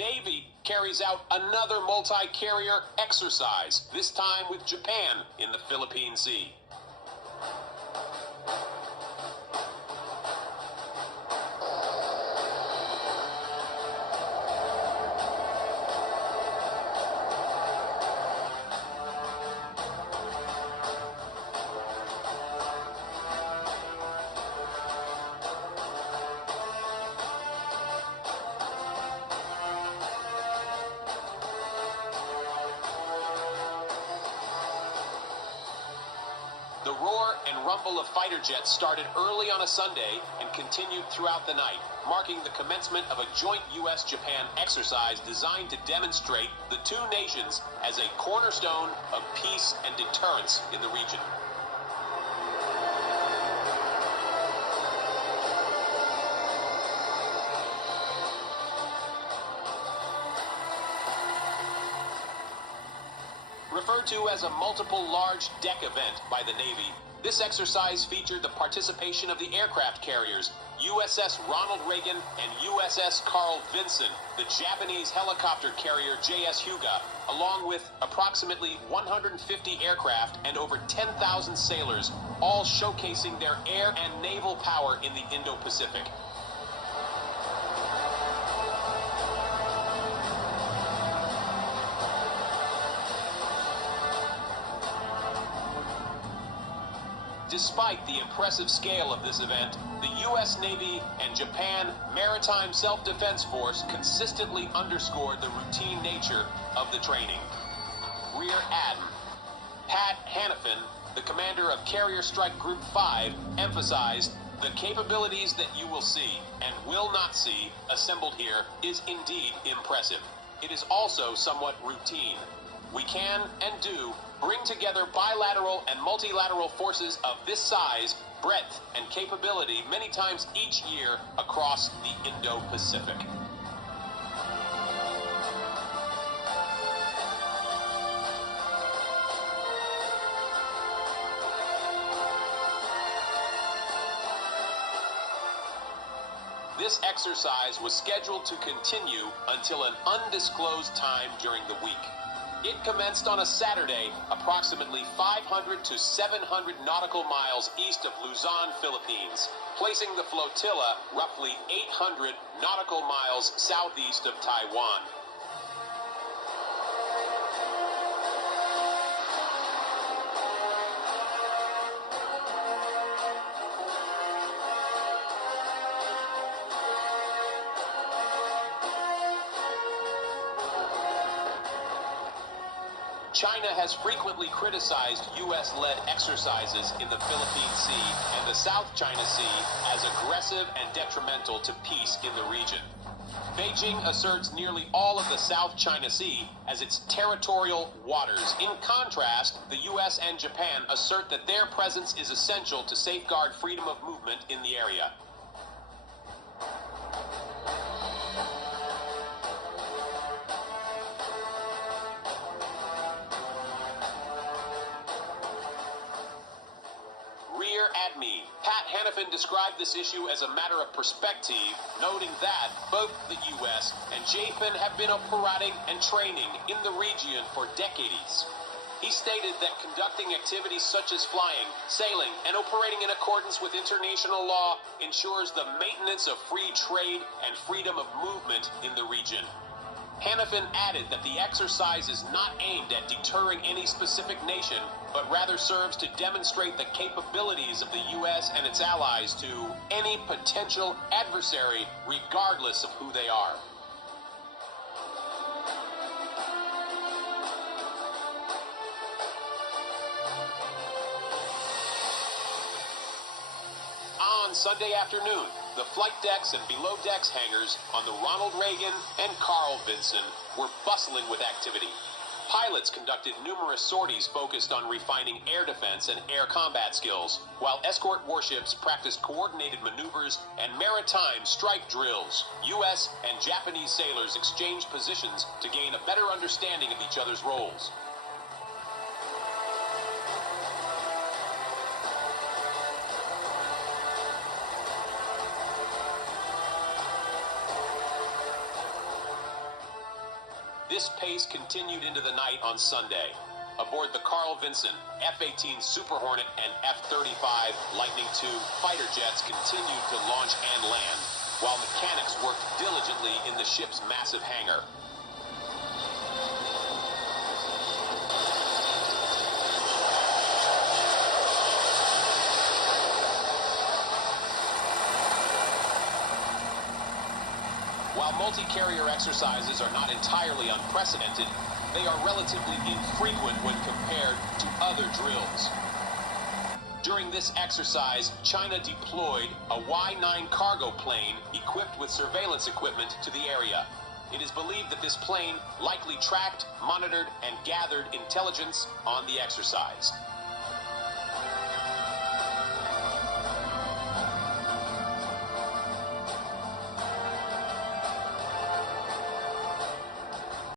Navy carries out another multi-carrier exercise, this time with Japan in the Philippine Sea. The roar and rumble of fighter jets started early on a Sunday and continued throughout the night, marking the commencement of a joint U.S.-Japan exercise designed to demonstrate the two nations as a cornerstone of peace and deterrence in the region. Referred to as a multiple large deck event by the Navy, this exercise featured the participation of the aircraft carriers USS Ronald Reagan and USS Carl Vinson, the Japanese helicopter carrier JS Hyuga, along with approximately 150 aircraft and over 10,000 sailors, all showcasing their air and naval power in the Indo-Pacific. Despite the impressive scale of this event, the U.S. Navy and Japan Maritime Self-Defense Force consistently underscored the routine nature of the training. Rear Adm. Pat Hanifin, the commander of Carrier Strike Group 5, emphasized, "The capabilities that you will see and will not see assembled here is indeed impressive. It is also somewhat routine. We can and do bring together bilateral and multilateral forces of this size, breadth, and capability many times each year across the Indo-Pacific." This exercise was scheduled to continue until an undisclosed time during the week. It commenced on a Saturday, approximately 500 to 700 nautical miles east of Luzon, Philippines, placing the flotilla roughly 800 nautical miles southeast of Taiwan. China has frequently criticized U.S.-led exercises in the Philippine Sea and the South China Sea as aggressive and detrimental to peace in the region. Beijing asserts nearly all of the South China Sea as its territorial waters. In contrast, the U.S. and Japan assert that their presence is essential to safeguard freedom of movement in the area. Rear Admi. Pat Hanifin described this issue as a matter of perspective, noting that both the U.S. and Japan have been operating and training in the region for decades. He stated that conducting activities such as flying, sailing, and operating in accordance with international law ensures the maintenance of free trade and freedom of movement in the region. Hanifin added that the exercise is not aimed at deterring any specific nation, but rather serves to demonstrate the capabilities of the U.S. and its allies to any potential adversary, regardless of who they are. On Sunday afternoon, the flight decks and below decks hangars on the Ronald Reagan and Carl Vinson were bustling with activity. Pilots conducted numerous sorties focused on refining air defense and air combat skills, while escort warships practiced coordinated maneuvers and maritime strike drills. U.S. and Japanese sailors exchanged positions to gain a better understanding of each other's roles. This pace continued into the night on Sunday. Aboard the Carl Vinson, F-18 Super Hornet and F-35 Lightning II fighter jets continued to launch and land, while mechanics worked diligently in the ship's massive hangar. While multi-carrier exercises are not entirely unprecedented, they are relatively infrequent when compared to other drills. During this exercise, China deployed a Y-9 cargo plane equipped with surveillance equipment to the area. It is believed that this plane likely tracked, monitored, and gathered intelligence on the exercise.